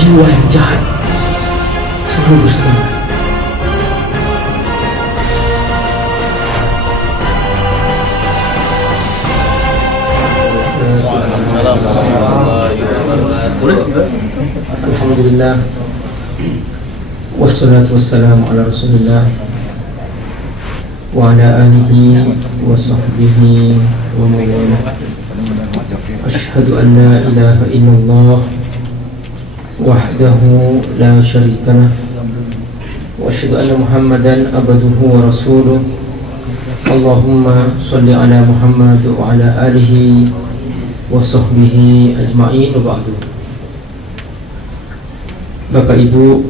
jiwa yang jahat selalu bersemangat. Alhamdulillah, wassalatu wassalamu ala rasulillah wa ala alihi wa sahbihi wa mawala. Ashhadu an la ilaha illallah wahdahu la syarika lah wa ashhadu anna muhammadan abduhu wa rasuluh. Allahumma salli ala Muhammad wa ala alihi wa sahbihi ajma'in wa ba'du. Bapak Ibu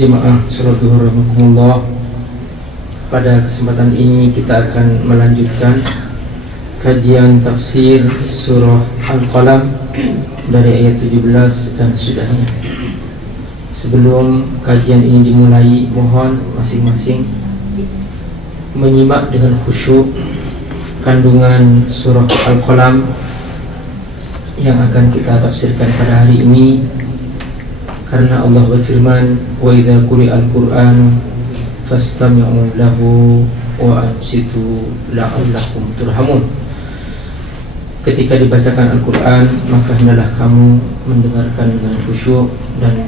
jemaah salat zuhur rahimakumullah, pada kesempatan ini kita akan melanjutkan kajian tafsir surah Al-Qalam dari ayat 17 dan sesudahnya. Sebelum kajian ini dimulai, mohon masing-masing menyimak dengan khusyuk kandungan surah Al-Qalam yang akan kita tafsirkan pada hari ini, karena Allah berfirman, wa idza quri'al Qur'an fastami'u lahu wa ansitu la'allakum turhamun. Ketika dibacakan Al-Quran, maka hendaklah kamu mendengarkan dengan khusyuk dan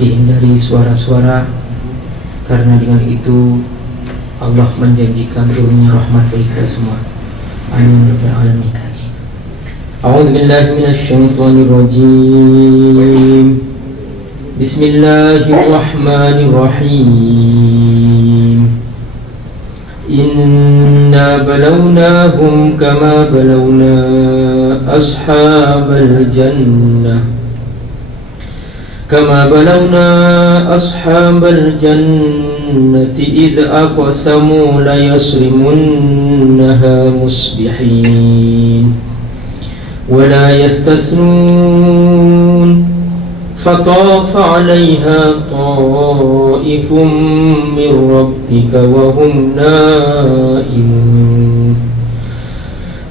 dihindari suara-suara, karena dengan itu Allah menjanjikan turunnya rahmat bagi kita semua. Amin ya rabbal alamin. A'udzu billahi minasy syaithanir rajim. Bismillahirrahmanirrahim. Inna balawnahum kama balawna ashabal jannah idh aqsamu la yasrimunnaha musbihin wa la yastasnun fatafa 'alayha ta'ifum min rabbika wa hum na'imun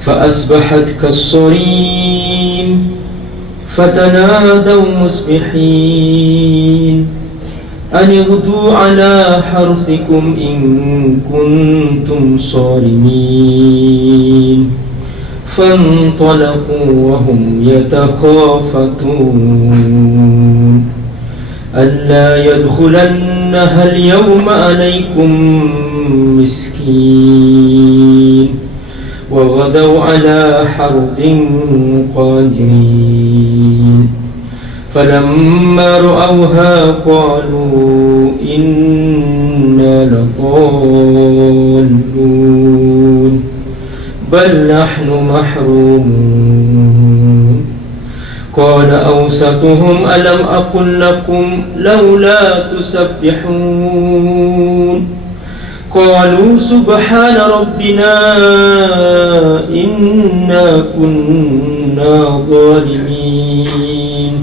fa asbahat kas-sarim fatanadaw musbihin an ighdu 'ala harthikum in kuntum sarimin فانطلقوا وهم يتخافتون ألا يدخلنها اليوم عليكم مسكين وغدوا على حرد قادرين فلما رأوها قالوا إنا لضالون بل نحن محرومون قال أوسطهم ألم أقل لكم لولا تسبحون قالوا سبحان ربنا إنا كنا ظالمين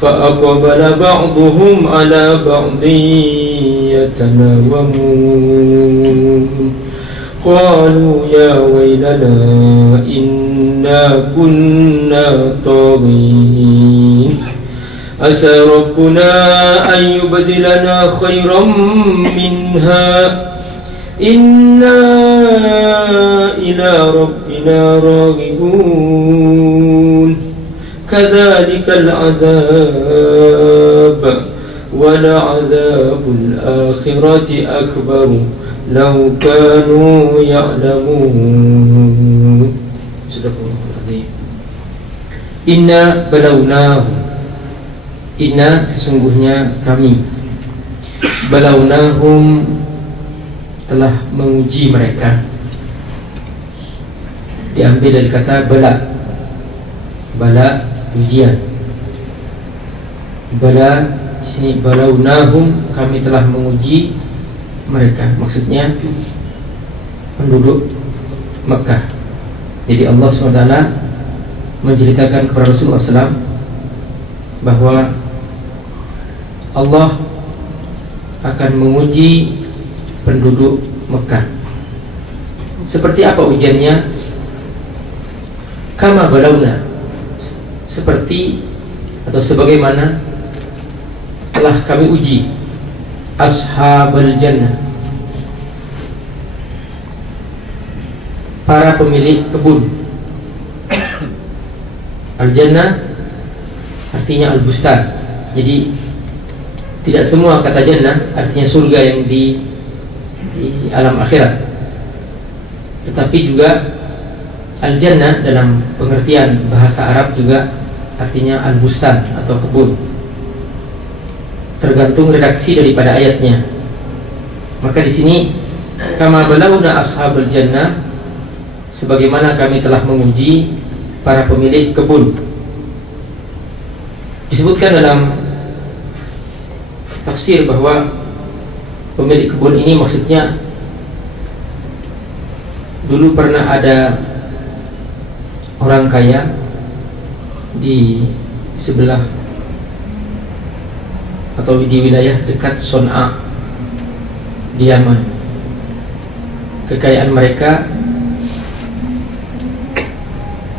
فأقبل بعضهم على بعض يتلاومون قالوا يا ويلنا إنا كنا طاغين عسى ربنا أن يبدلنا خيرا منها إنا إلى ربنا راغبون كذلك العذاب ولعذاب الآخرة أكبر لو كانوا يعلمون. Sadaqallahul Inna balawnahu, inna sesungguhnya kami, balawnahum telah menguji mereka. Diambil dari kata bala, bala ujian. Bala di sini balawnahum, kami telah menguji mereka, maksudnya penduduk Mekah. Jadi Allah SWT menceritakan kepada Rasulullah SAW bahwa Allah akan menguji penduduk Mekah. Seperti apa ujiannya? Kama balawna, seperti atau sebagaimana telah kami uji ashabal jannah, para pemilik kebun. Al-jannah artinya al-bustan. Jadi tidak semua kata jannah artinya surga yang di alam akhirat, tetapi juga al-jannah dalam pengertian bahasa Arab juga artinya al-bustan atau kebun, tergantung redaksi daripada ayatnya. Maka di sini kama balawna ashabul jannah, sebagaimana kami telah menguji para pemilik kebun. Disebutkan dalam tafsir bahwa pemilik kebun ini maksudnya dulu pernah ada orang kaya di sebelah atau di wilayah dekat Son'a di Yaman. Kekayaan mereka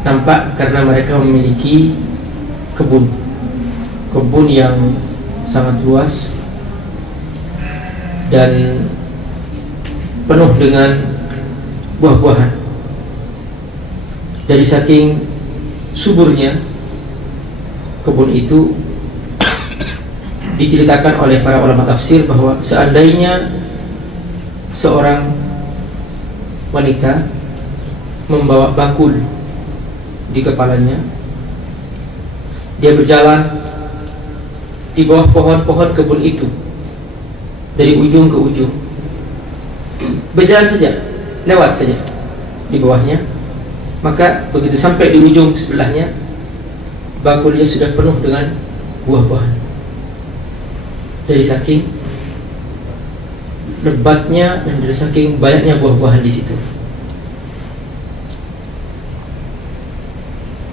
nampak karena mereka memiliki kebun yang sangat luas dan penuh dengan buah-buahan. Dari saking suburnya kebun itu, diceritakan oleh para ulama tafsir bahwa seandainya seorang wanita membawa bakul di kepalanya, dia berjalan di bawah pohon-pohon kebun itu dari ujung ke ujung, berjalan saja, lewat saja di bawahnya, maka begitu sampai di ujung sebelahnya, bakulnya sudah penuh dengan buah-buahan. Dari saking lebatnya dan dari saking banyaknya buah-buahan di situ.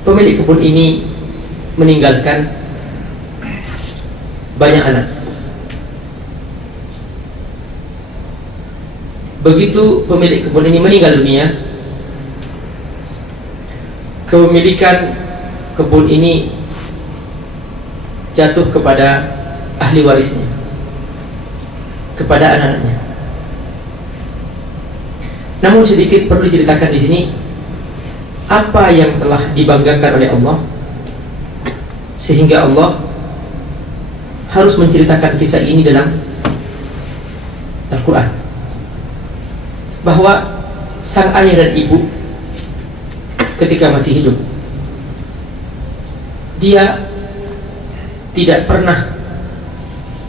Pemilik kebun ini meninggalkan banyak anak. Begitu pemilik kebun ini meninggal dunia, kepemilikan kebun ini jatuh kepada ahli warisnya, kepada anak-anaknya. Namun sedikit perlu diceritakan di sini apa yang telah dibanggakan oleh Allah sehingga Allah harus menceritakan kisah ini dalam Al-Quran, bahwa sang ayah dan ibu ketika masih hidup, dia tidak pernah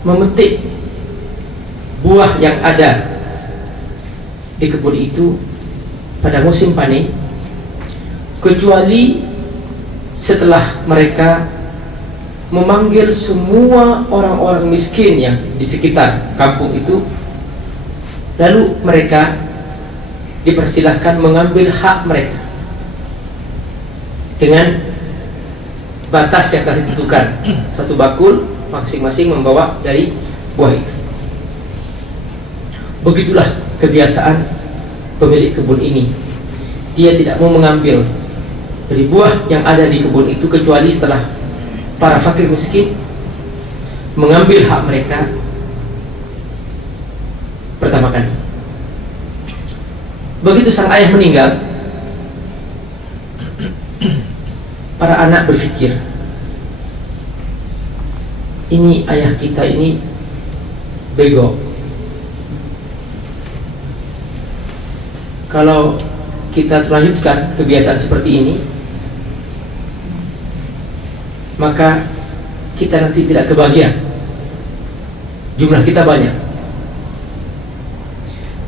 memetik buah yang ada di kebun itu pada musim panen, kecuali setelah mereka memanggil semua orang-orang miskin yang di sekitar kampung itu, lalu mereka dipersilahkan mengambil hak mereka dengan batas yang telah ditentukan. Satu bakul masing-masing membawa dari buah itu. Begitulah kebiasaan pemilik kebun ini. Dia tidak mau mengambil dari buah yang ada di kebun itu kecuali setelah para fakir miskin mengambil hak mereka pertama kali. Begitu sang ayah meninggal, para anak berpikir, ini ayah kita ini bego. Kalau kita lanjutkan kebiasaan seperti ini, maka kita nanti tidak kebahagiaan. Jumlah kita banyak.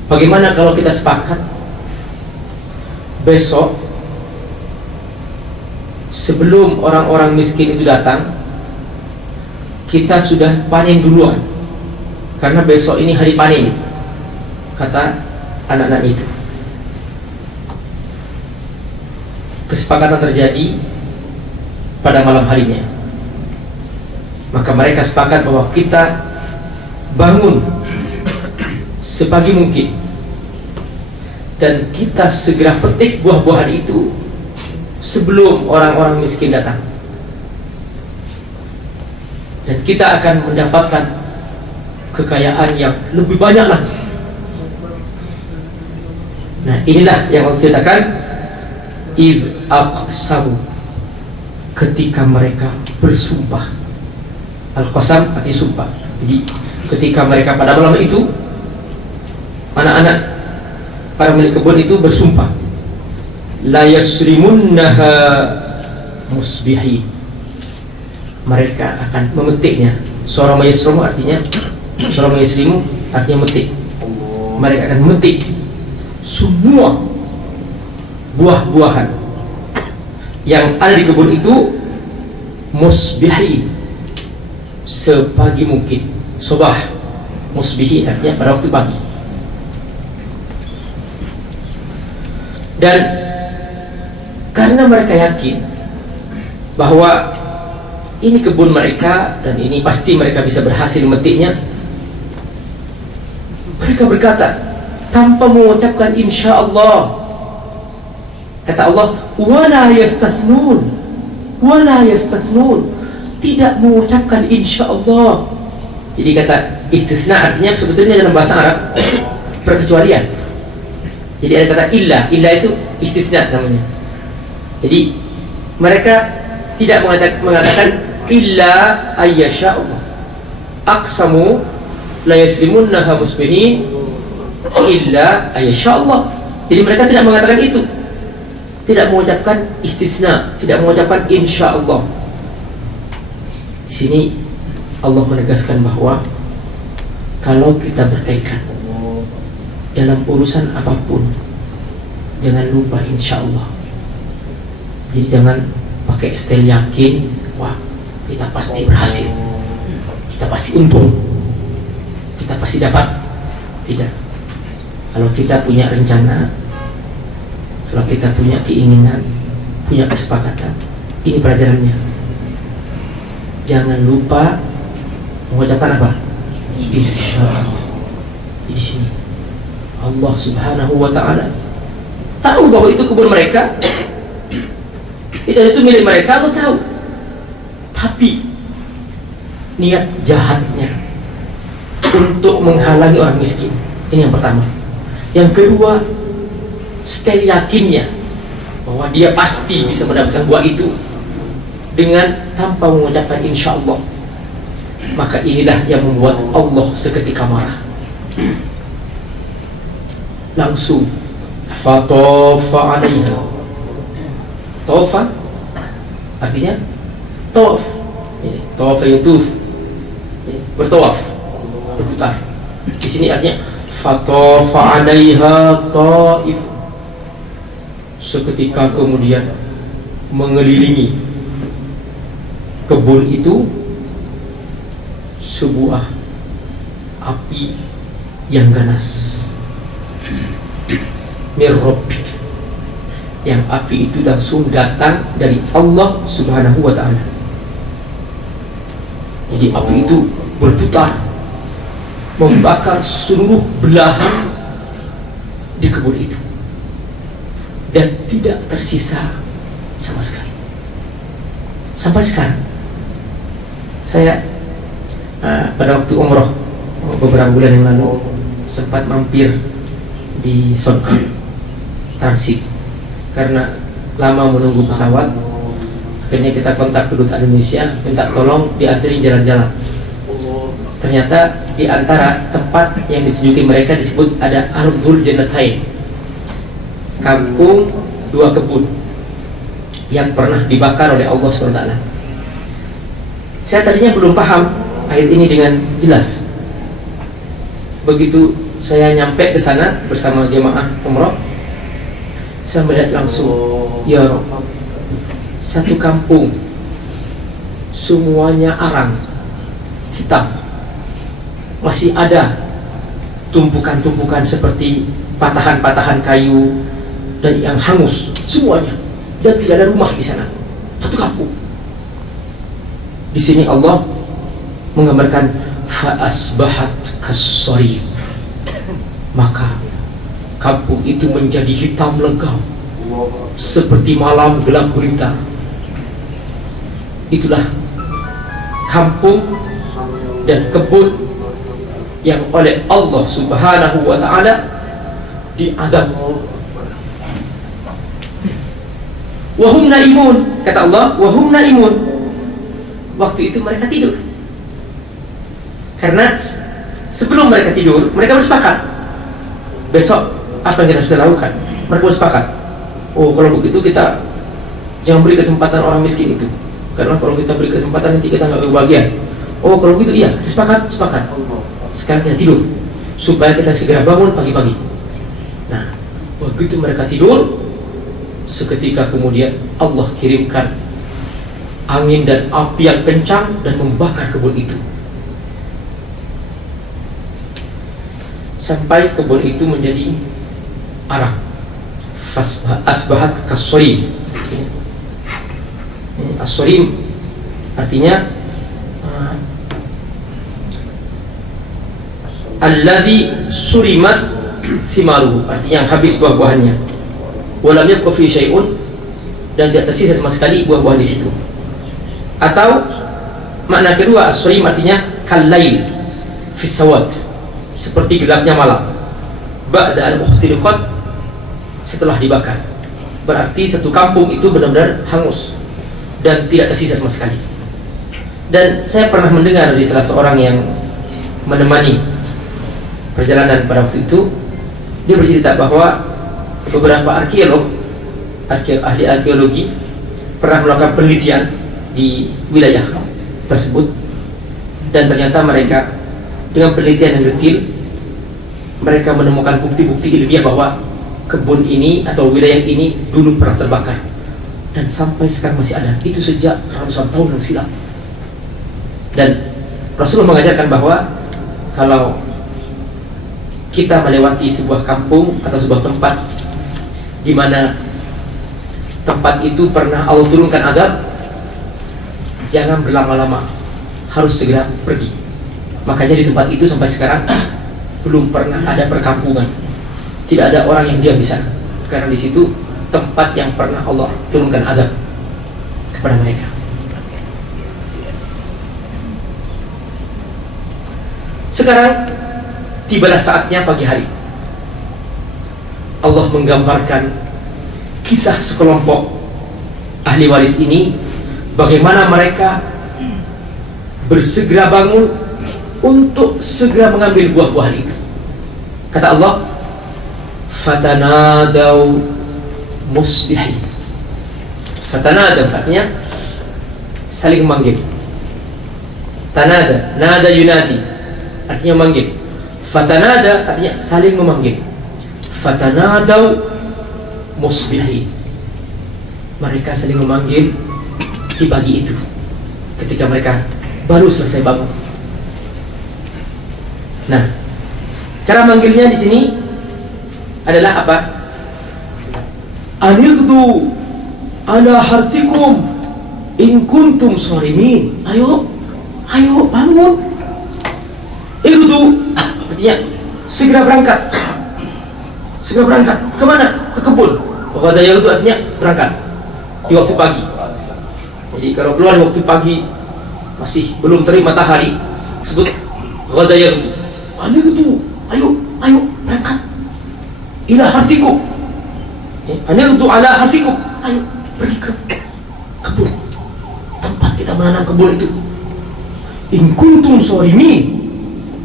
Bagaimana kalau kita sepakat besok sebelum orang-orang miskin itu datang, kita sudah panen duluan, karena besok ini hari panen, kata anak-anak itu. Kesepakatan terjadi pada malam harinya. Maka mereka sepakat bahwa kita bangun sepagi mungkin dan kita segera petik buah-buahan itu sebelum orang-orang miskin datang. kita akan mendapatkan kekayaan yang lebih banyak lagi. Nah, inilah yang Allah ceritakan, id aqsamu, ketika mereka bersumpah. Al-qasam artinya sumpah. Jadi ketika mereka pada malam itu, anak-anak para milik kebun itu bersumpah, la yasrimunnaha musbihin, mereka akan memetiknya. Suara mayasrimu artinya, suara mayasrimu artinya metik. Mereka akan memetik semua buah-buahan yang ada di kebun itu, musbihin, sepagi mungkin. Sobah, musbihin artinya pada waktu pagi. Dan karena mereka yakin bahwa ini kebun mereka dan ini pasti mereka bisa berhasil memetiknya, mereka berkata tanpa mengucapkan insya Allah. Kata Allah, wala yastasnun, wala yastasnun, tidak mengucapkan insya Allah. Jadi kata istisna artinya sebetulnya dalam bahasa Arab perkecualian. Jadi ada kata illa, illa itu istisna namanya. Jadi mereka tidak mengatakan illa ayyasha Allah, aqsamu la yaslimunnaha musbihin illa ayyasha Allah. Jadi mereka tidak mengatakan itu, tidak mengucapkan istisna, tidak mengucapkan insya Allah. Di sini Allah menegaskan bahwa kalau kita bertekad dalam urusan apapun, jangan lupa insya Allah. Jadi jangan pakai style yakin, wah kita pasti berhasil, kita pasti untung, kita pasti dapat. Tidak. Kalau kita punya rencana, kalau kita punya keinginan, punya kesepakatan, ini pelajarannya. Jangan lupa mengucapkan apa? Insya Allah. Di sini Allah Subhanahu wa ta'ala tahu bahwa itu kebun mereka, itu milik mereka, aku tahu. Tapi niat jahatnya untuk menghalangi orang miskin, ini yang pertama. Yang kedua, style yakinnya bahwa dia pasti bisa mendapatkan buah itu dengan tanpa mengucapkan insya Allah. Maka inilah yang membuat Allah seketika marah. Langsung fatofa alaiha. Tofa artinya tof, tofa yatuf, bertawaf, berputar. Di sini artinya fatofa alaiha taif, seketika kemudian mengelilingi kebun itu sebuah api yang ganas, mirrobi, yang api itu langsung datang dari Allah Subhanahu wa ta'ala. Jadi api itu berputar, membakar seluruh belahan di kebun itu, dan tidak tersisa sama sekali. Sampai sekarang saya pada waktu umroh beberapa bulan yang lalu sempat mampir di Son'a transit karena lama menunggu pesawat. Akhirnya kita kontak kedutaan Indonesia, minta tolong diantri jalan-jalan. Ternyata di antara tempat yang ditunjuki mereka disebut ada Ardul Jannatain, kampung dua kebun yang pernah dibakar oleh Allah SWT. Saya tadinya belum paham ayat ini dengan jelas. Begitu saya nyampe ke sana bersama jemaah umroh, saya melihat langsung, ya Rabb, satu kampung semuanya arang hitam, masih ada tumpukan-tumpukan seperti patahan-patahan kayu dan yang hangus semuanya, dan tidak ada rumah di sana. Satu kampung. Di sini Allah menggambarkan fa asbahat kas-sarim, maka kampung itu menjadi hitam legam seperti malam gelap gulita. Itulah kampung dan kebun yang oleh Allah Subhanahu wa ta'ala diadab. Wahum naimun, kata Allah, wahum naimun. Waktu itu mereka tidur. Karena sebelum mereka tidur, mereka bersepakat besok apa yang kita harus lakukan. Mereka bersepakat, oh kalau begitu kita jangan beri kesempatan orang miskin itu, karena kalau kita beri kesempatan nanti kita nggak kebagian. Oh kalau begitu iya, sepakat. Sekarang kita tidur supaya kita segera bangun pagi-pagi. Nah, begitu mereka tidur, seketika kemudian Allah kirimkan angin dan api yang kencang dan membakar kebun itu, sampai kebun itu menjadi arang. Asbahat kasorim. Asorim artinya alladhi surimat simaruhu, artinya yang habis buah-buahannya. Walam yabqa fi syai'un, dan tidak tersisa sama sekali buah-buahan di situ. Atau makna kedua as-surim artinya kalail fi sawat, seperti gelapnya malam. Ba'da al-muhtiriqat, setelah dibakar. Berarti satu kampung itu benar-benar hangus dan tidak tersisa sama sekali. Dan saya pernah mendengar dari salah seorang yang menemani perjalanan pada waktu itu, dia bercerita bahwa beberapa ahli arkeologi pernah melakukan penelitian di wilayah tersebut, dan ternyata mereka dengan penelitian yang detail mereka menemukan bukti-bukti ilmiah bahwa kebun ini atau wilayah ini dulu pernah terbakar dan sampai sekarang masih ada. Itu sejak ratusan tahun yang silam. Dan Rasulullah mengajarkan bahwa kalau kita melewati sebuah kampung atau sebuah tempat di mana tempat itu pernah Allah turunkan azab, jangan berlama-lama, harus segera pergi. Makanya di tempat itu sampai sekarang belum pernah ada perkampungan, tidak ada orang yang diam di sana, karena di situ tempat yang pernah Allah turunkan azab kepada mereka. Sekarang tibalah saatnya pagi hari. Allah menggambarkan kisah sekelompok ahli waris ini, bagaimana mereka bersegera bangun untuk segera mengambil buah-buahan itu. Kata Allah, fatanadaw musbihin. Fatanadaw artinya saling memanggil. Tanada, nada yunadi, artinya memanggil. Fatanada artinya saling memanggil. Fatanadaw musbihin. Mereka saling memanggil di pagi itu, ketika mereka baru selesai bangun. Nah, cara manggilnya di sini adalah apa? Anirdu ala hartikum in kuntum sharimin. Ayo bangun. Irdu artinya segera berangkat. Kemana? Ke kebun. Ghada yardu artinya berangkat di waktu pagi. Jadi kalau keluar di waktu pagi masih belum terik matahari, sebut ghada yardu. Anirdu, ayo berangkat. Ila hartikum. Anirdu ala hartikum. Ayo pergi ke kebun, tempat kita menanam kebun itu. In kuntum sharimin,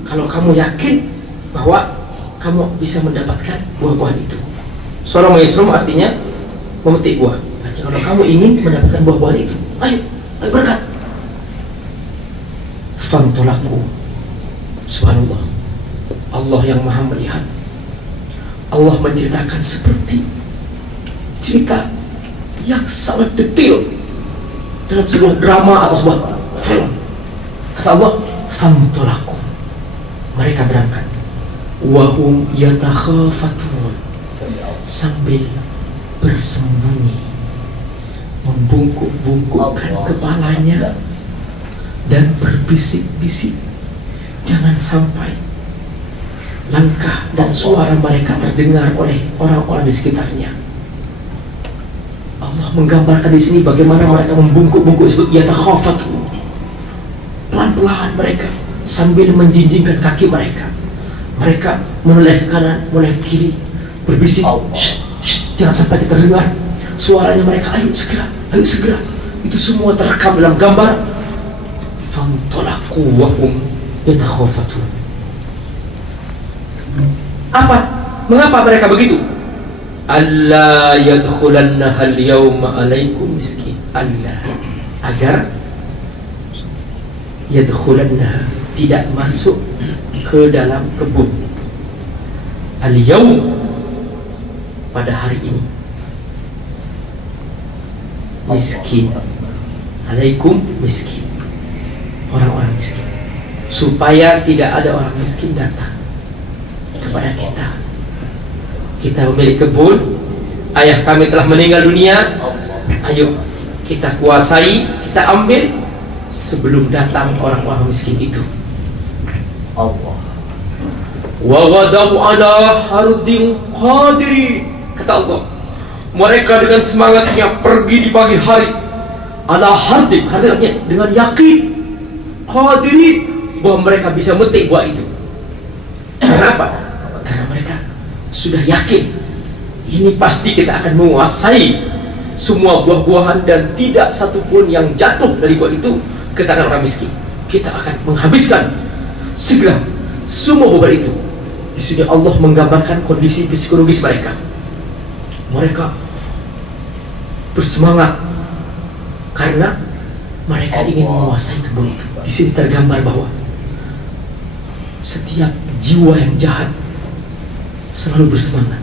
kalau kamu yakin bahwa kamu bisa mendapatkan buah-buahan itu. Sorong mayusrum artinya memetik buah. Artinya kalau kamu ingin mendapatkan buah-buahan itu, ayo berangkat. Fantolaku. Subhanallah, Allah yang maha melihat, Allah menceritakan seperti cerita yang sangat detail dalam sebuah drama atau sebuah film. Kata Allah, fantolaku, mereka berangkat. Wahum yatakhafatun, sambil bersembunyi, membungkuk-bungkukkan kepalanya dan berbisik-bisik, jangan sampai langkah dan suara mereka terdengar oleh orang-orang di sekitarnya. Allah menggambarkan di sini bagaimana mereka membungkuk-bungkuk, disebut yatakhafatun. Pelan-pelan mereka sambil menjinjingkan kaki mereka. Mereka menoleh ke kanan, menoleh ke kiri, berbisik, jangan sampai kita dengar suaranya mereka. Ayo segera, ayo segera. Itu semua terekam dalam gambar. Fantolaqu wa hum yatakhafatun. Apa? Mengapa mereka begitu? Alla yadkhulannaha al-yawma alaikum miskin. Allah, agar yadkhulannaha, tidak masuk ke dalam kebun. Al-yawm, pada hari ini. Miskin, alaikum miskin, orang-orang miskin, supaya tidak ada orang miskin datang kepada kita. Kita memiliki kebun, ayah kami telah meninggal dunia, ayo kita kuasai, kita ambil sebelum datang orang-orang miskin itu. Allah. Wa ghadaw ala hardin qadiri, kata Allah, mereka dengan semangatnya pergi di pagi hari. Ala hardin, artinya dengan yakin, qadiri, bahwa mereka bisa metik buah itu. Kenapa? Karena mereka sudah yakin ini pasti kita akan menguasai semua buah-buahan dan tidak satupun yang jatuh dari buah itu ke tangan orang miskin. Kita akan menghabiskan segera semua buah itu. Di sini Allah menggambarkan kondisi psikologis mereka. Mereka bersemangat karena mereka ingin menguasai kebun itu. Di sini tergambar bahwa setiap jiwa yang jahat selalu bersemangat.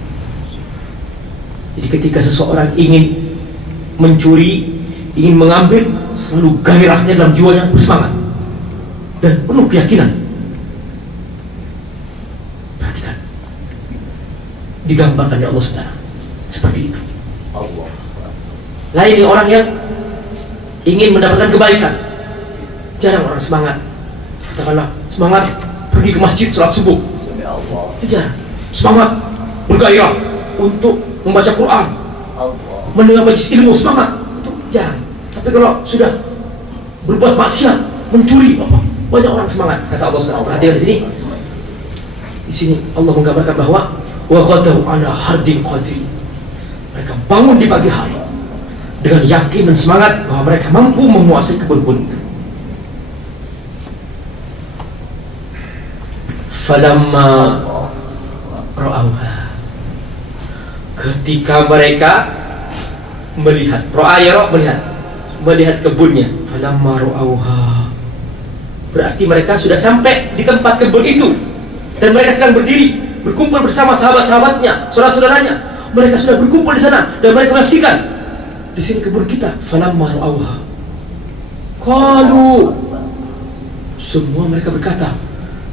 Jadi ketika seseorang ingin mencuri, ingin mengambil, selalu gairahnya dalam jiwanya bersemangat dan penuh keyakinan. Perhatikan, digambarkan oleh Allah Subhanahu seperti itu. Lain orang yang ingin mendapatkan kebaikan, jarang orang semangat. Katakanlah semangat pergi ke masjid salat subuh, itu jarang. Semangat bergairah untuk membaca Quran, mendengar majelis ilmu, semangat, itu jarang. Tapi kalau sudah berbuat maksiat, mencuri, banyak orang semangat. Kata Allah Subhanahu. Perhatikan di sini. Di sini Allah menggambarkan bahwa wa ghadaw ala hardin qadri. Mereka bangun di pagi hari dengan yakin dan semangat bahwa mereka mampu menguasai kebun-kebun itu. Falamma ra'auha, ketika mereka melihat, melihat kebunnya. Falamma ra'auha, berarti mereka sudah sampai di tempat kebun itu dan mereka sedang berdiri berkumpul bersama sahabat-sahabatnya, saudara-saudaranya. Mereka sudah berkumpul di sana dan mereka menyaksikan di sini kebun kita. Falamma ra'auha qalu, semua mereka berkata,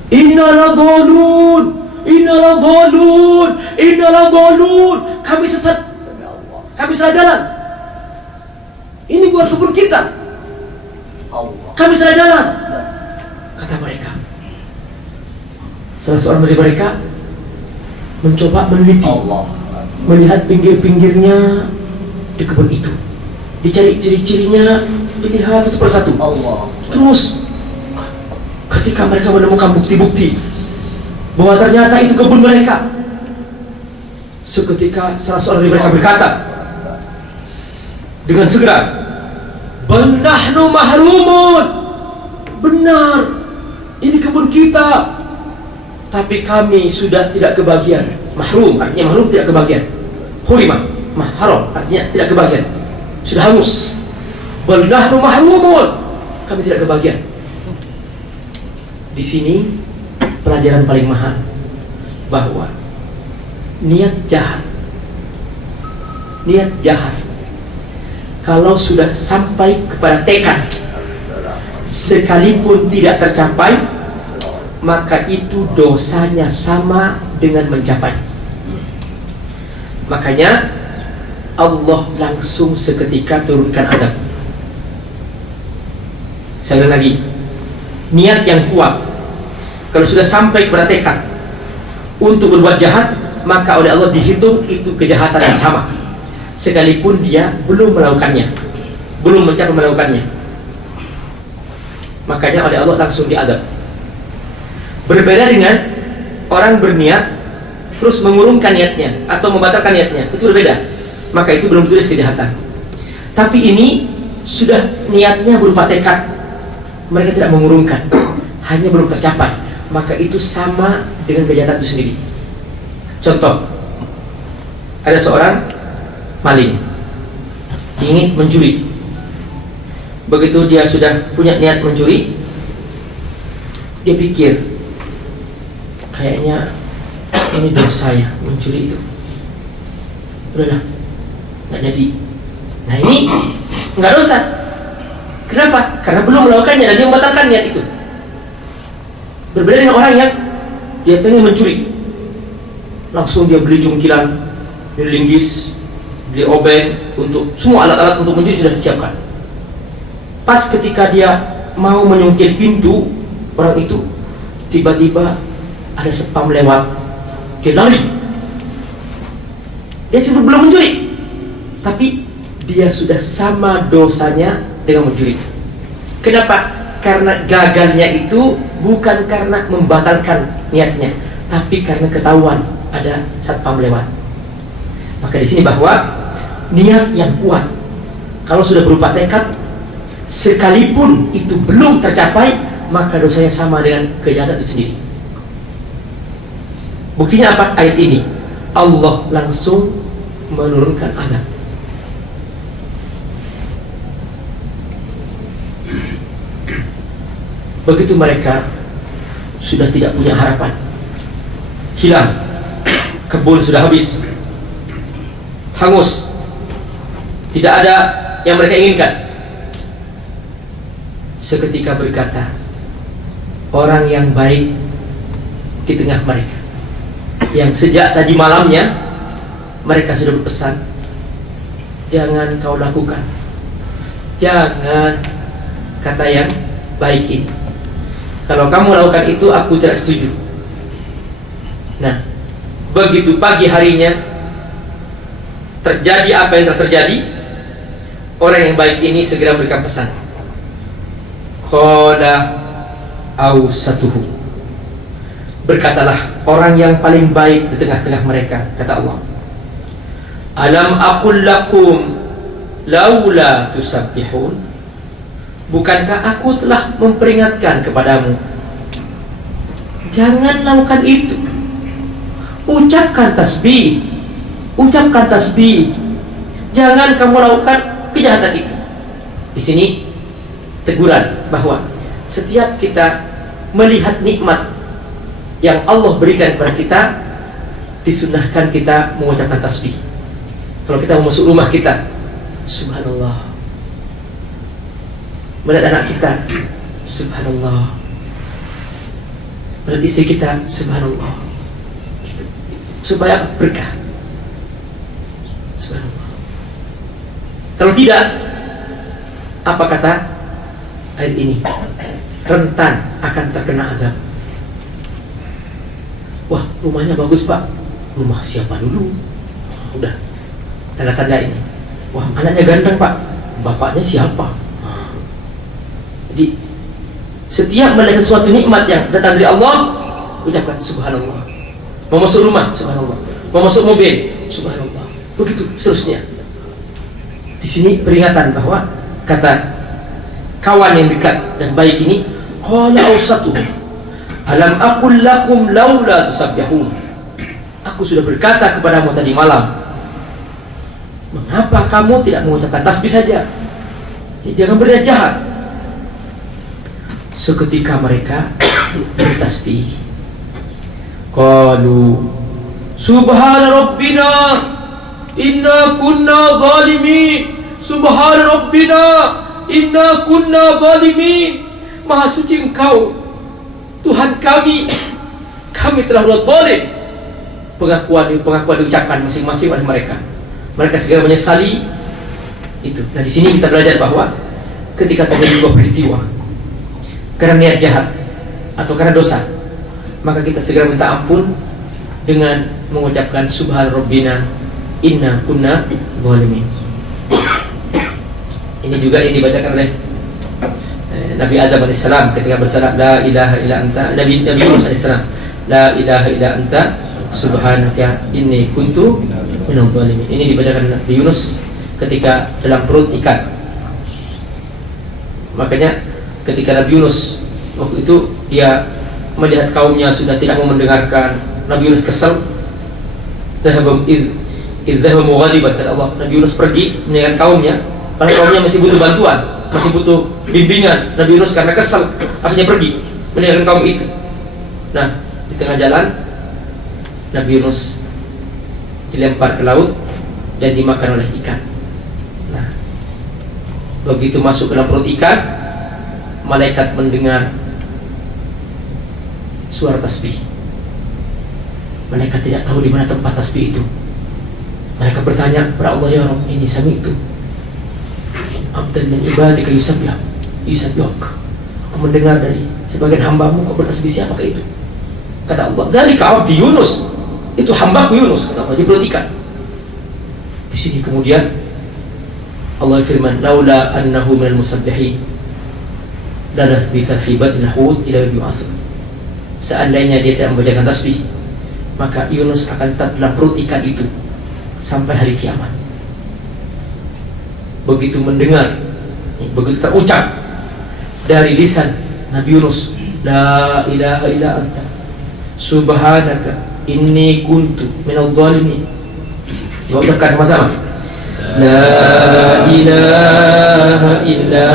inna ladhalun, kami sesat, kami salah jalan. Ini buat kebun kita, kami salah jalan, kata mereka. Salah seorang dari mereka mencoba meneliti, melihat pinggir-pinggirnya di kebun itu, dicari ciri-cirinya, dilihat satu persatu. Terus ketika mereka menemukan bukti-bukti bahwa ternyata itu kebun mereka, seketika salah seorang dari mereka berkata dengan segera, bal nahnu mahrumun, benar, ini kebun kita, tapi kami sudah tidak kebagian. Mahrum artinya mahrum, tidak kebagian. Hurimah, mahram artinya tidak kebagian, sudah hangus. Bal nahnu mahrumun, kami tidak kebagian. Di sini pelajaran paling mahal bahwa niat jahat kalau sudah sampai kepada tekad, sekalipun tidak tercapai, maka itu dosanya sama dengan mencapai. Makanya Allah langsung seketika turunkan azab. Saya ulang lagi, niat yang kuat kalau sudah sampai kepada tekad untuk berbuat jahat, maka oleh Allah dihitung itu kejahatan yang sama, sekalipun dia belum melakukannya, belum mencapai melakukannya. Makanya oleh Allah langsung diadab. Berbeda dengan orang berniat terus mengurungkan niatnya atau membatalkan niatnya, itu berbeda. Maka itu belum tulis kejahatan. Tapi ini sudah niatnya berupa tekad, mereka tidak mengurungkan, hanya belum tercapai, maka itu sama dengan kejahatan itu sendiri. Contoh, ada seorang maling ingin mencuri. Begitu dia sudah punya niat mencuri, dia pikir kayaknya ini dosa ya mencuri itu, udahlah nggak jadi. Nah ini nggak dosa. Kenapa? Karena belum melakukannya dan dia membatalkan niat itu. Berbeda dengan orang yang dia pengen mencuri, langsung dia beli cungkilan, beli linggis, beli obeng, untuk semua alat-alat untuk mencuri sudah disiapkan. Pas ketika dia mau menyungkil pintu orang itu, tiba-tiba ada spam lewat, dia lari. Dia sudah belum mencuri, tapi dia sudah sama dosanya dengan mencuri. Kenapa? Karena gagalnya itu bukan karena membatalkan niatnya, tapi karena ketahuan ada satpam lewat. Maka di sini bahwa niat yang kuat, kalau sudah berupa tekad, sekalipun itu belum tercapai, maka dosanya sama dengan kejahatan itu sendiri. Buktinya apa? Ayat ini Allah langsung menurunkan azab. Begitu mereka sudah tidak punya harapan, hilang, kebun sudah habis, hangus, tidak ada yang mereka inginkan. Seketika berkata orang yang baik di tengah mereka, yang sejak tadi malamnya mereka sudah berpesan, jangan kau lakukan, jangan, kata yang baik ini, kalau kamu lakukan itu aku tidak setuju. Nah, begitu pagi harinya terjadi apa yang terjadi, orang yang baik ini segera memberikan pesan, qala awsatuhu, berkatalah orang yang paling baik di tengah-tengah mereka, kata Allah, alam aqul lakum laula tusabbihun, bukankah aku telah memperingatkan kepadamu, jangan lakukan itu, ucapkan tasbih, ucapkan tasbih, jangan kamu lakukan kejahatan itu. Di sini teguran bahwa setiap kita melihat nikmat yang Allah berikan kepada kita, disunahkan kita mengucapkan tasbih. Kalau kita mau masuk rumah kita, subhanallah. Melihat anak kita, subhanallah. Melihat istri kita, subhanallah. Gitu. Supaya berkah, subhanallah. Kalau tidak, apa kata ayat ini? Rentan akan terkena azab. Wah, rumahnya bagus pak. Rumah siapa dulu? Udah, tanda-tanda ini. Wah, anaknya ganteng pak. Bapaknya siapa? Jadi setiap melihat sesuatu nikmat yang datang dari Allah, ucapkan subhanallah. Mau masuk rumah, subhanallah. Mau masuk mobil, subhanallah. Begitu seterusnya. Di sini peringatan bahwa kata kawan yang dekat dan baik ini, qala awsatuhu alam aqul lakum laula tusabbihun, aku sudah berkata kepadamu tadi malam, mengapa kamu tidak mengucapkan tasbih saja? Jangan berniat jahat. Seketika mereka bertasbih, qalu subhana rabbina inna kunna zalimin, subhana rabbina inna kunna zalimin, maha suci engkau Tuhan kami, kami telah berbuat zalim. Pengakuan diucapkan masing-masing oleh mereka. Mereka segera menyesali itu. Nah, di sini kita belajar bahwa ketika terjadi sebuah peristiwa karena niat jahat atau karena dosa, maka kita segera minta ampun dengan mengucapkan subhan rabbina inna kunna zalimin. Ini juga yang dibacakan oleh Nabi Adam alaihissalam ketika bersalat la ilaha illa anta, Nabi Yunus alaihissalam la ilaha illa anta subhanaka inni kuntu minadh dhalimin. Ini dibacakan Nabi Yunus ketika dalam perut ikan. Makanya ketika Nabi Yunus waktu itu dia melihat kaumnya sudah tidak mau mendengarkan, Nabi Yunus kesal. Dhahaba mughadiban, kata Allah. Nabi Yunus pergi meninggalkan kaumnya, padahal kaumnya masih butuh bantuan, masih butuh bimbingan. Nabi Yunus karena kesal akhirnya pergi meninggalkan kaum itu. Nah, di tengah jalan Nabi Yunus dilempar ke laut dan dimakan oleh ikan. Nah, begitu masuk ke dalam perut ikan, malaikat mendengar suara tasbih. Mereka tidak tahu di mana tempat tasbih itu. Mereka bertanya kepada Allah, ya Rabb, ini sami itu abdan min ibadika yusabbih. Aku mendengar dari sebagian hambamu kau bertasbih, siapakah itu? Kata Allah, dzalika abdi Yunus, itu hambaku Yunus, kata Allah, di perut ikan. Di sini kemudian Allah firman, laula annahu minal musabbihin la lathbita fi batnil hut ila yawmi yub'atsun. Seandainya dia tidak membacakan tasbih, maka Yunus akan tetap dalam perut ikan itu sampai hari kiamat. Begitu mendengar, begitu terucap dari lisan Nabi Yunus, la ilaha illa anta subhanaka inni kuntu minadh dhalimin. Diucapkan sama-sama, la ilaha illa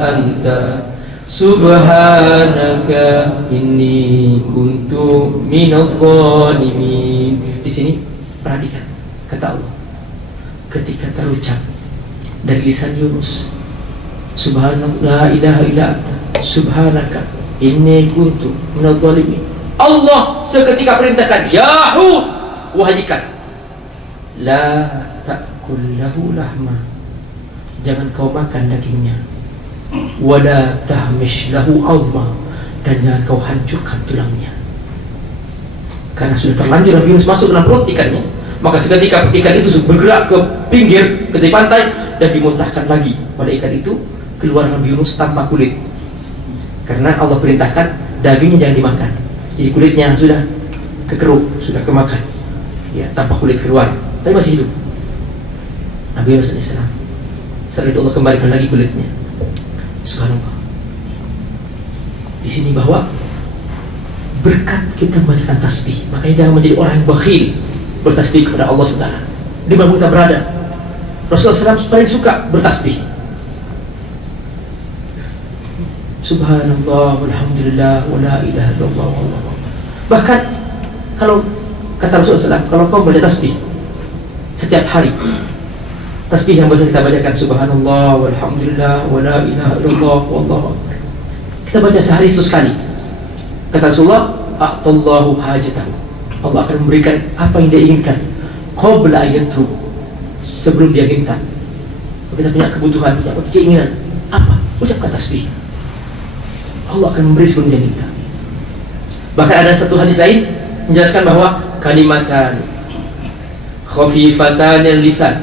anta subhanaka inni kuntu minadh dhalimin. Di sini perhatikan kata Allah, ketika terucap dari lisan Yunus, subhanallah la ilaha illa anta subhanaka inni kuntu minadh dhalimin, Allah seketika perintahkan, ya Hud, wahai ikan, la ta'kul lahu lahma, jangan kau makan dagingnya, wala tahmish lahu azma, dan jangan kau hancurkan tulangnya. Karena sudah terlanjur Nabi Yunus masuk dalam perut ikannya, maka seketika ikan itu bergerak ke pinggir, ke tepi pantai, dan dimuntahkan lagi pada ikan itu. Keluar Nabi Yunus tanpa kulit, karena Allah perintahkan dagingnya jangan dimakan. Jadi kulitnya sudah kekeruk, sudah kemakan, ya, tanpa kulit keluar, tapi masih hidup Nabi Yunus AS. Setelah itu Allah kembalikan lagi kulitnya. Subhanallah. Di sini bahwa berkat kita membacakan tasbih, makanya jangan menjadi orang yang bakhil bertasbih kepada Allah SWT. Di mana kita berada, Rasulullah SAW paling suka bertasbih. Subhanallah walhamdulillah wa la ilaha illallah wallahu akbar. Bahkan kalau kata Rasulullah SAW, kalau kau baca tasbih setiap hari, tasbih yang kita bacakan subhanallah walhamdulillah wa la ilaha illallah wallahu akbar, kita baca sehari 100 kali, kata Rasulullah, a'tallahu hajatahu, Allah akan memberikan apa yang dia inginkan qabla ayatru, sebelum dia minta. Kita punya kebutuhan, punya keinginan apa, ucapkan tasbih, Allah akan memberi sebelum dia minta. Bahkan ada satu hadis lain menjelaskan bahwa kalimatan khafifatan lisan,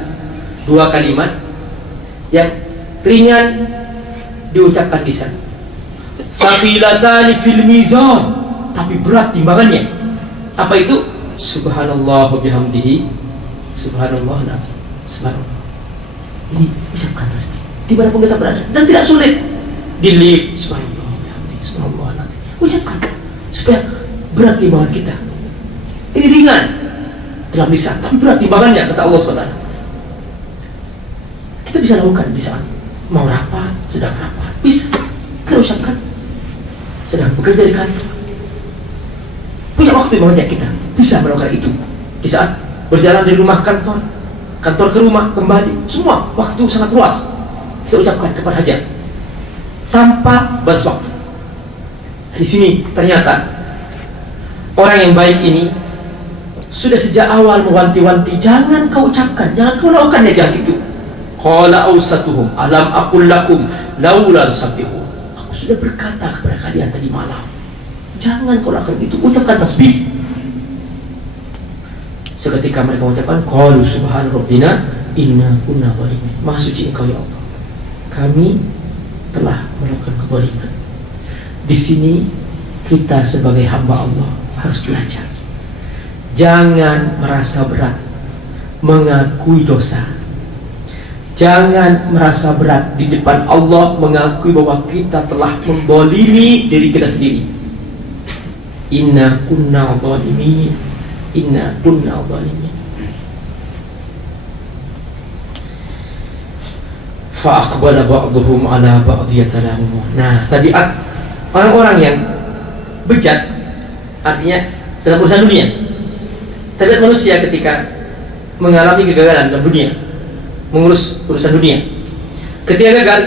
dua kalimat yang ringan diucapkan lisan, safilatan fil mizan, tapi berat timbangannya. Apa itu? Subhanallah wa bihamdihi subhanallah al-azim. Subhanallah. Ini ucapkan tasbih dimanapun kita berada, dan tidak sulit. Di lift, subhanallah wa bihamdihi subhanallah al-azim, ucapkan supaya berat timbangan kita. Ini ringan dalam lisan, tapi berat timbangannya, kata Allah SWT. Kita bisa lakukan di saat mau rapat, sedang rapat, bisa kita ucapkan. Sedang bekerja di kantor, punya waktu yang banyak, kita bisa melakukan itu. Di saat berjalan dari rumah kantor, kantor ke rumah, kembali, semua waktu sangat luas kita ucapkan kepada hajat tanpa batas waktu. Di sini ternyata orang yang baik ini sudah sejak awal mewanti-wanti, jangan kau ucapkan, jangan kau lakukan jangan itu. Qala awsatuhum alam aqul lakum laula tusabbihun, aku sudah berkata kepada kalian tadi malam, jangan kau lakukan itu, ucapkan tasbih. Seketika mereka mengucapkan, qalu subhana rabbina inna kunna zalimin, maha suci engkau ya Allah, kami telah melakukan kezaliman. Di sini kita sebagai hamba Allah harus belajar. Jangan merasa berat mengakui dosa. Jangan merasa berat di depan Allah mengakui bahwa kita telah menzalimi diri kita sendiri. Inna kunna zalimin. Inna kunna zalimin. Fa aqbala ba'dhum ala ba'd yatalamun. Nah, tadi orang-orang yang bejat, artinya dalam urusan dunia. Tabiat manusia ketika mengalami kegagalan dalam dunia, mengurus urusan dunia, ketika gagal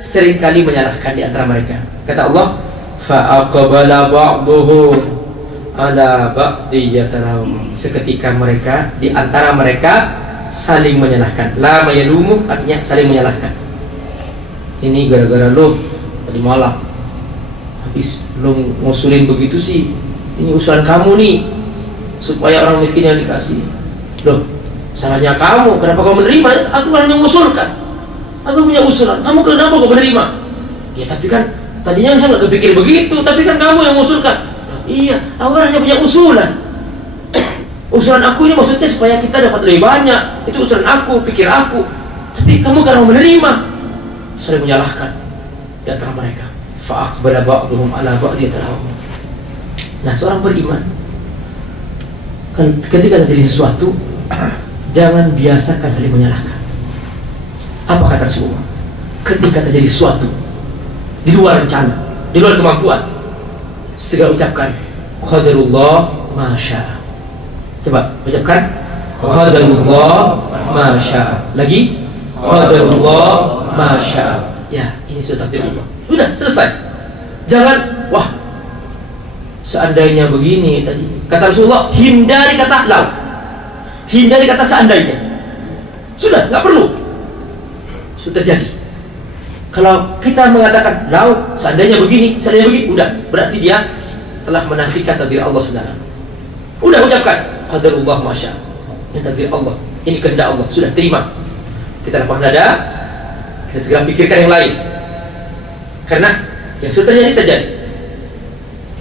seringkali menyalahkan di antara mereka. Kata Allah, fa aqbala ba'dhum ala ba'd yatalamun. Seketika mereka di antara mereka saling menyalahkan. La mayalumu artinya saling menyalahkan. Ini gara-gara lo tadi malam habis lo ngusulin begitu sih. Ini usulan kamu nih supaya orang miskin yang dikasih. Loh, salahnya kamu. Kenapa kau menerima? Aku hanya mengusulkan. Aku punya usulan. Kamu kenapa kau menerima? Ya tapi kan tadinya saya nggak kepikir begitu. Tapi kan kamu yang mengusulkan. Iya, aku hanya punya usulan. Usulan aku ini maksudnya supaya kita dapat lebih banyak. Itu usulan aku, pikir aku. Tapi kamu karena menerima, saling menyalahkan di antara mereka. Fa'aqbala ba'dhum ala ba'd yatalamun. Nah, seorang beriman ketika terjadi sesuatu, jangan biasakan saling menyalahkan. Apa kata Rasulullah? Ketika terjadi sesuatu di luar rencana, di luar kemampuan, segera ucapkan qadarullah ma syaa. Coba ucapkan qadarullah ma syaa. Lagi qadarullah ma syaa. Ya, ini sudah takdir Allah. Sudah selesai. Jangan wah seandainya begini tadi. Kata Rasulullah, hindari kata lau. Hindari kata seandainya. Sudah, nggak perlu. Sudah terjadi. Kalau kita mengatakan lau, seandainya begini, udah, berarti dia telah menafikan takdir Allah, saudara. Udah ucapkan qadarullah ma syaa. Ini takdir Allah, ini kehendak Allah. Sudah terima. Kita lapang dada, kita segera pikirkan yang lain. Karena yang sudah terjadi.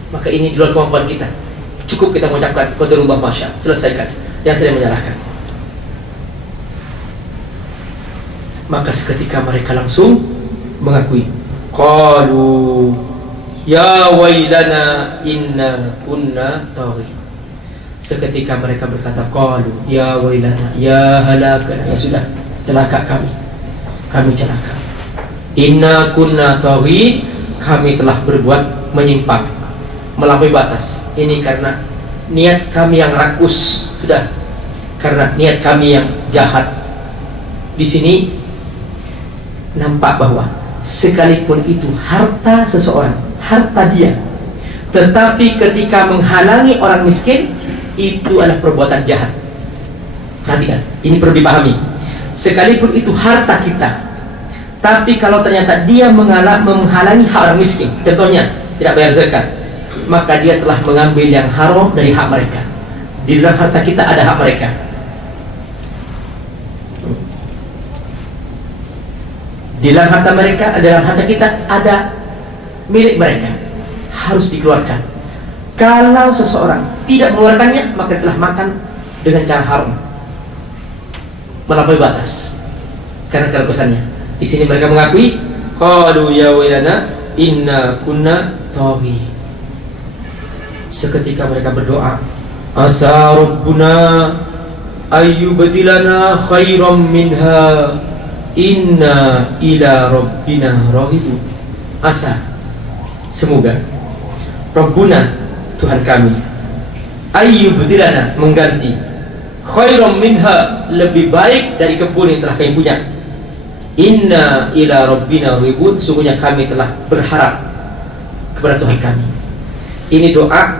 Maka ini di luar kemampuan kita. Cukup kita mengucapkan qadarullah ma syaa. Selesaikan. Yang saya menyalahkan. Maka seketika mereka langsung mengakui, qalu ya wailana inna kunna taghin. Seketika mereka berkata, qalu ya wailana, ya halakana, ya sudah, celaka kami celaka. Inna kunna taghin, kami telah berbuat menyimpang, melampaui batas. Ini karena niat kami yang rakus, sudah, karena niat kami yang jahat. Di sini nampak bahwa sekalipun itu harta seseorang, harta dia, tetapi ketika menghalangi orang miskin, itu adalah perbuatan jahat. Perhatikan, ini perlu dipahami. Sekalipun itu harta kita, tapi kalau ternyata dia menghalangi hak orang miskin, contohnya tidak bayar zakat, maka dia telah mengambil yang haram dari hak mereka. Di dalam harta kita ada hak mereka. Di dalam harta mereka, dalam harta kita ada milik mereka, harus dikeluarkan. Kalau seseorang tidak mengeluarkannya, maka telah makan dengan cara haram, melampaui batas. Karena keluasannya. Di sini mereka mengakui, qalu ya wailana inna kunna taghin. Seketika mereka berdoa, asa rabbuna ayyubdilana khairam minha inna ila rabbina raghibun. Asa, semoga Rabbuna, Tuhan kami, ayyubdilana, mengganti, khairam minha, lebih baik dari kebun yang telah kami punya. Inna ila rabbina raghibun, sungguhnya kami telah berharap kepada Tuhan kami. Ini doa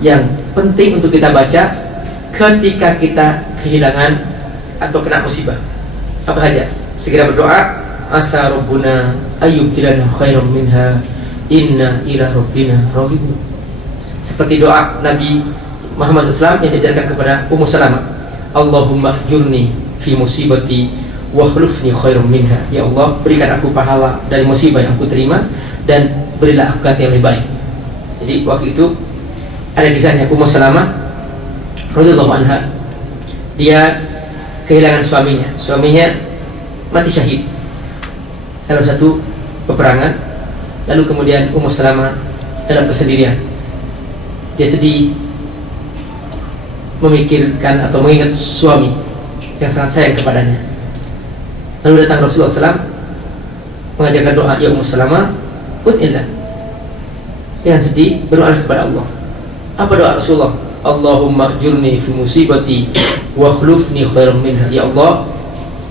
yang penting untuk kita baca ketika kita kehilangan atau kena musibah. Apa saja? Segera berdoa, asa rabbuna ayyubdilana khairam minha inna ila rabbina raghibun. Seperti doa Nabi Muhammad SAW yang diajarkan kepada Ummu Salamah, Allahumma jurni fi musibati wa khlufni khairum minha. Ya Allah, berikan aku pahala dari musibah yang aku terima dan berilah aku ganti yang lebih baik. Jadi waktu itu ada kisahnya Ummu Salamah radhiyallahu anha. Dia kehilangan suaminya. Suaminya mati syahid dalam satu peperangan. Lalu kemudian Ummu Salamah dalam kesendirian. Dia sedih, memikirkan atau mengingat suami yang sangat sayang kepadanya. Lalu datang Rasulullah SAW mengajarkan doa, ya Ummu Salamah, ud'illah, jangan sedih, berdoa kepada Allah. Apa doa Rasulullah? Allahumma ajurni fi musibati wa khlufni khairum minha. Ya Allah,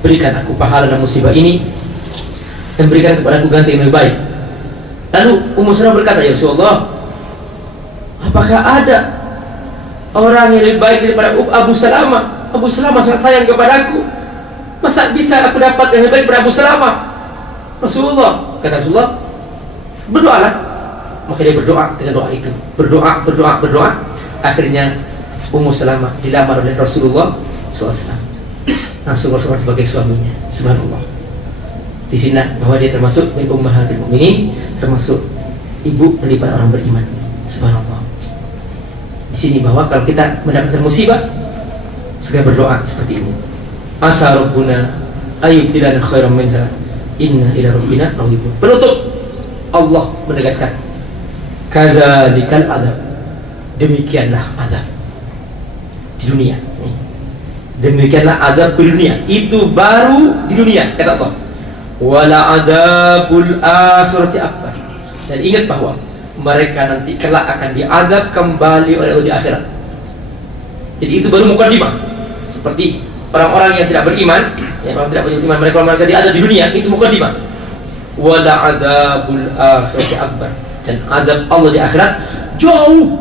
berikan aku pahala dalam musibah ini dan berikan kepada aku ganti yang lebih baik. Lalu Ummu Salamah berkata, ya Rasulullah, apakah ada orang yang lebih baik daripada Abu Salamah? Abu Salamah sangat sayang kepadaku. Masa bisa aku dapat yang lebih baik daripada Abu Salamah? Rasulullah, kata Rasulullah, berdoalah. Maka dia berdoa dengan doa itu. Berdoa. Akhirnya Ummu Salamah dilamar oleh Rasulullah SAW. Langsung Rasulullah sebagai suaminya. Subhanallah. Di sini bahwa dia termasuk min ummahatil mukminin, termasuk ibu daripada orang beriman. Subhanallah. Di sini bahwa kalau kita mendapatkan musibah, segera berdoa seperti ini. Asa rabbuna ayyubtilana khairan minha inna ila rabbina raghibun. Penutup, Allah menegaskan, kadzalikal adzab, demikianlah azab di dunia. Demikianlah azab di dunia, itu baru di dunia, kata Allah. Wala adzabul akhirati akbar. Dan ingat bahwa mereka nanti kelak akan diazab kembali oleh Allah di akhirat. Jadi itu baru mukadimah. Seperti orang-orang yang tidak beriman, mereka diazab di dunia, itu mukadimah. Wala adzabul akhirati akbar. Dan azab Allah di akhirat jauh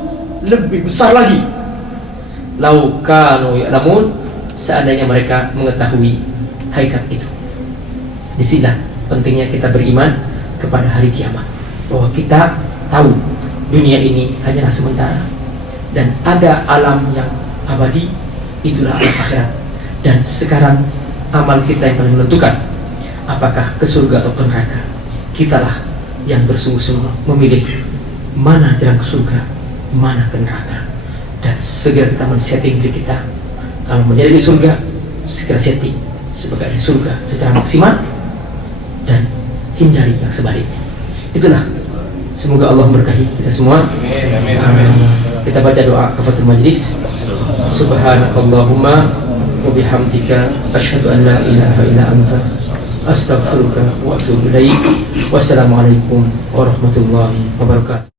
lebih besar lagi. Lau kanu ya'lamun, seandainya mereka mengetahui hakikat itu. Disinilah pentingnya kita beriman kepada hari kiamat, bahwa kita tahu dunia ini hanyalah sementara dan ada alam yang abadi, itulah alam akhirat. Dan sekarang amal kita yang paling menentukan apakah ke surga atau ke neraka. Kitalah yang bersungguh-sungguh memilih mana jalan ke surga, mana ke neraka, dan segera kita men-setting diri kita. Kalau menjadi di surga, segera setting sebagai di surga secara maksimal dan hindari yang sebaliknya. Itulah, semoga Allah memberkahi kita semua. Kita baca doa kafaratul majlis. Subhanakallahumma wa bihamdika asyhadu an la ilaha illa anta astaghfiruka wa atubu ilaik. Wassalamualaikum warahmatullahi wabarakatuh.